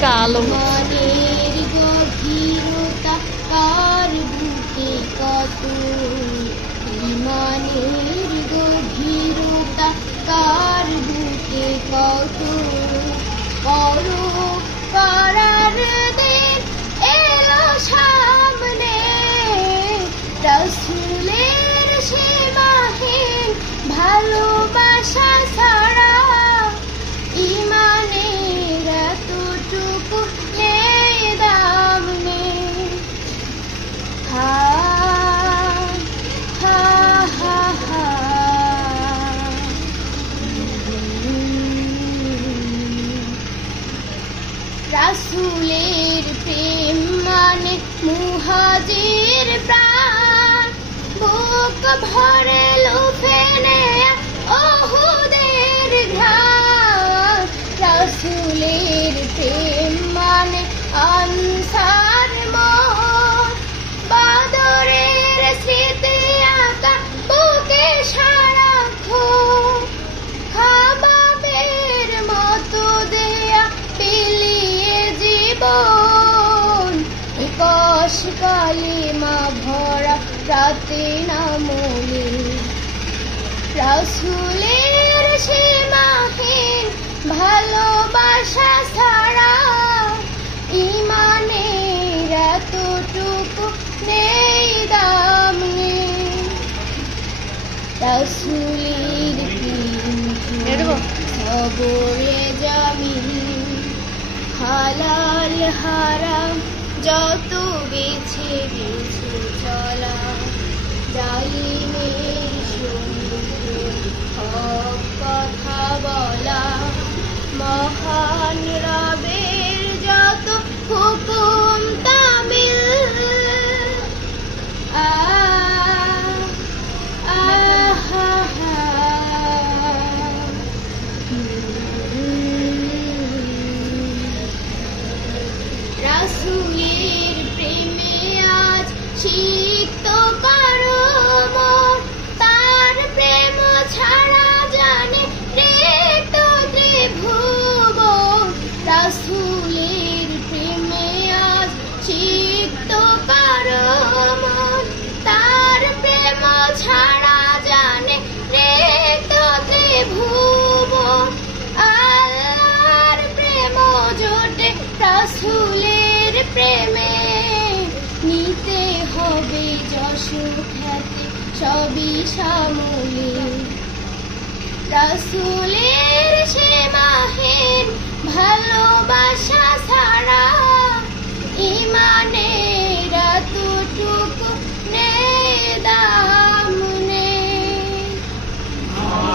হালকা আলো মনের গভীরতা কার বুকে কত, ইমানের গভীরতা কার বুকে কত, করো করার দিন এলো সামনে, রাসূলের সীমাহীন ভালোবাসা ছাড়া ইমানের এতটুকু নেই দাম নেই। হা হা হা হা রাসূলের প্রেম মানে মুহাজির প্রাণ, বুক ভরে লুফে নেয়া ওহুদের ঘ্রাণ। রাসূলের প্রেম মানে আনসার মন, বাদরের স্মৃতি আঁকা বুকে সারাক্ষণ, খাবাবের মতো দেয়া বিলিয়ে জীবন, কষ কালিমা ভরা রাতে নামনি। রাসূলের সীমাহীন ভালোবাসা ছাড়া ইমানের এতটুকু নেই দাম নেই। রাসূলের প্রেম সবরে জামিন, হালাল হারাম যত বেছে বেছে চলা, জালিমের সঙ্গে হক কথা বলা, মহান রবের যত হুকুম তামিল। রাসূলের প্রেমে আজ সিক্ত কারো মন, তার প্রেম ছাড়া জানে রেত ত্রিভুবন। রাসূলের প্রেমে আজ সিক্ত কারো মন, তার প্রেম ছাড়া জানে রেত ত্রিভুবন। আল্লাহর প্রেম জোটে রাসূলের প্রেমে, নিতে হবে যশ খ্যাতি সবই সামলে। রাসূলের সীমাহীন ভালোবাসা